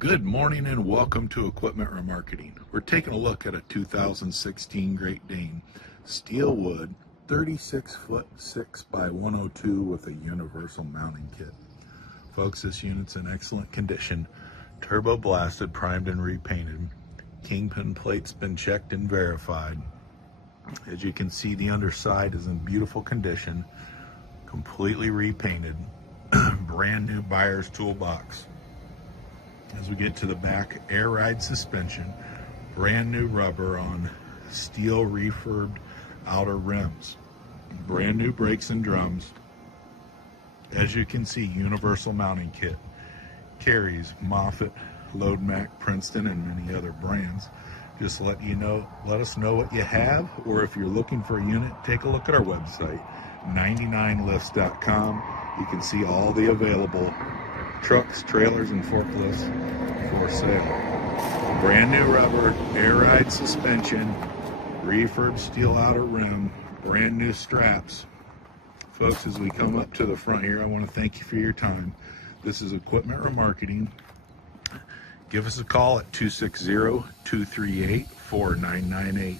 Good morning and welcome to Equipment Remarketing. We're taking a look at a 2016 Great Dane steel wood 36'6" by 102 with a universal mounting kit. Folks, this unit's in excellent condition. Turbo blasted, primed and repainted. Kingpin plate's been checked and verified. As you can see, the underside is in beautiful condition, completely repainted. Brand new buyer's toolbox. As we get to the back, air ride suspension, brand new rubber on steel refurbed outer rims, brand new brakes and drums. As you can see, universal mounting kit, carries Moffett, Loadmac, Princeton, and many other brands. Just let us know what you have, or if you're looking for a unit, take a look at our website, 99lifts.com. You can see all the available trucks, trailers, and forklifts for sale. Brand new rubber, air ride suspension, refurb steel outer rim, brand new straps. Folks, as we come up to the front here, I want to thank you for your time. This is Equipment Remarketing. Give us a call at 260-238-4998.